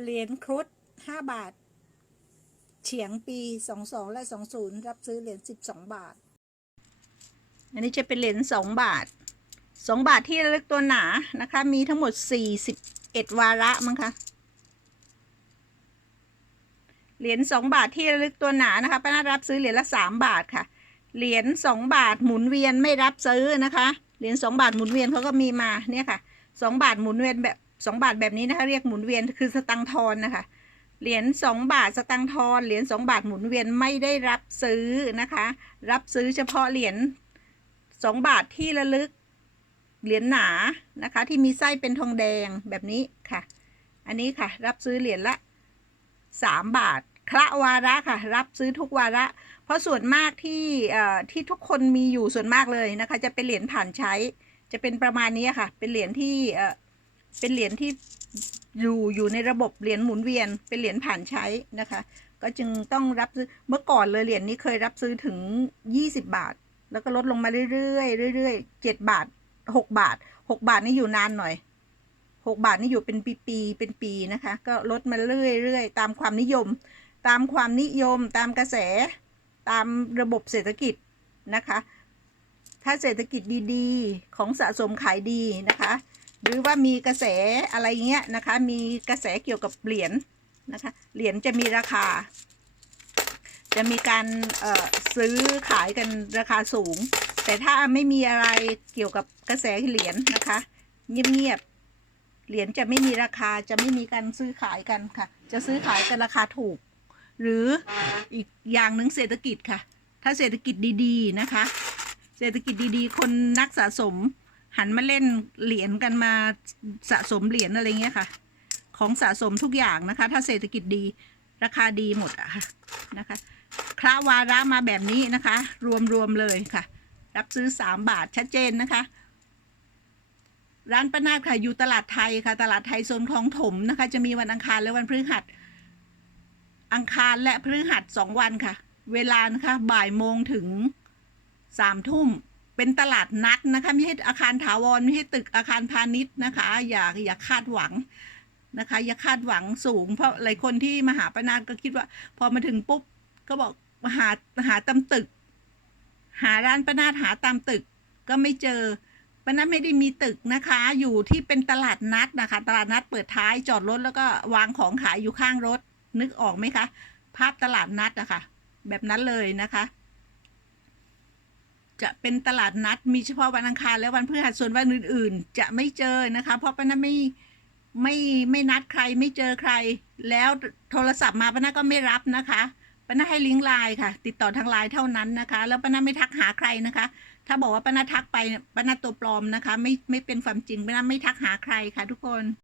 เหรียญครุฑห้าบาท เฉียงปีสองสองและสองศูนย์รับซื้อเหรียญสิบสองบาท อันนี้จะเป็นเหรียญสองบาทสองบาทที่ระลึกตัวหนานะคะ มีทั้งหมดสี่สิบเอ็ดวาระมั้งคะเหรียญสองบาทที่ระลึกตัวหนานะคะป้านารับซื้อเหรียญละสามบาทค่ะเหรียญสองบาทหมุนเวียนไม่รับซื้อนะคะเหรียญสองบาทหมุนเวียนเขาก็มีมาเนี่ยค่ะสองบาทหมุนเวียนแบบ สองบาทแบบนี้นะคะ เรียกหมุนเวียนคือสตังทอนนะคะ เหรียญสองบาทสตังทอนเหรียญสองบาทหมุนเวียนไม่ได้รับซื้อนะคะ รับซื้อเฉพาะเหรียญสองบาทที่ระลึกเหรียญหนานะคะ ที่มีไส้เป็นทองแดงแบบนี้ค่ะ อันนี้ค่ะ รับซื้อเหรียญละสามบาทคละวาระค่ะ รับซื้อทุกวาระ เพราะส่วนมากที่ที่ทุกคนมีอยู่ส่วนมากเลยนะคะ จะเป็นเหรียญผ่านใช้ จะเป็นประมาณนี้ค่ะ เป็นเหรียญที่ เป็นเหรียญที่อยู่อยู่ในระบบเหรียญหมุนเวียน เป็นเหรียญผ่านใช้นะคะ ก็จึงต้องรับซื้อเมื่อก่อนเลยเหรียญนี้เคยรับซื้อถึงยี่สิบบาท แล้วก็ลดลงมาเรื่อยๆเรื่อยๆเจ็ดบาทหกบาทหกบาทนี่อยู่นานหน่อยหกบาทนี่อยู่เป็นปีๆเป็นปีนะคะ ก็ลดมาเรื่อยๆตามความนิยม ตามความนิยมตามกระแส ตามระบบเศรษฐกิจนะคะ ถ้าเศรษฐกิจดีๆ ของสะสมขายดีนะคะ หรือว่ามีกระแสอะไรเงี้ยนะคะ มีกระแสเกี่ยวกับเหรียญนะคะ เหรียญจะมีราคา จะมีการซื้อขายกันราคาสูง แต่ถ้าไม่มีอะไรเกี่ยวกับกระแสเหรียญนะคะ เงียบๆ เหรียญจะไม่มีราคา จะไม่มีการซื้อขายกันค่ะ จะซื้อขายกันราคาถูก หรืออีกอย่างหนึ่งเศรษฐกิจค่ะ ถ้าเศรษฐกิจดีๆนะคะ เศรษฐกิจดีๆ คนนักสะสม หันมาเล่นเหรียญกันมาสะสมเหรียญอะไรเงี้ยค่ะ ของสะสมทุกอย่างนะคะ ถ้าเศรษฐกิจดีราคาดีหมดอะค่ะนะคะคระวาระมาแบบนี้นะคะ รวมๆเลยค่ะ รับซื้อสามบาทชัดเจนนะคะ ร้านป้านาดค่ะอยู่ตลาดไทยค่ะ ตลาดไทยโซนคลองถมนะคะ จะมีวันอังคารและวันพฤหัส อังคารและพฤหัสสองวันค่ะ เวลานะคะบ่ายโมงถึงสามทุ่ม เป็นตลาดนัดนะคะ ไม่ใช่อาคารถาวรไม่ใช่ตึกอาคารพาณิชย์นะคะ อย่าอย่าคาดหวังนะคะ อย่าคาดหวังสูง เพราะหลายคนที่มาหาป้านาดก็คิดว่า พอมาถึงปุ๊บก็บอกหาหาตามตึก หาร้านป้านาดหาตามตึกก็ไม่เจอป้านาดไม่ได้มีตึกนะคะ อยู่ที่เป็นตลาดนัดนะคะ ตลาดนัดเปิดท้ายจอดรถแล้วก็วางของขายอยู่ข้างรถ นึกออกไหมคะ ภาพตลาดนัดอะคะแบบนั้นเลยนะคะ จะเป็นตลาดนัด มีเฉพาะวันอังคารและวันพฤหัสส่วนวันอื่น ๆ จะไม่เจอนะคะ เพราะป้านาไม่ไม่ไม่นัดใครไม่เจอใคร แล้วโทรศัพท์มาป้านาก็ไม่รับนะคะป้านาให้ลิงก์ไลน์ค่ะ ติดต่อทางไลน์เท่านั้นนะคะ แล้วป้านาไม่ทักหาใครนะคะ ถ้าบอกว่าป้านาทักไปป้านาตัวปลอมนะคะ ไม่ไม่เป็นความจริงป้านาไม่ทักหาใครค่ะทุกคน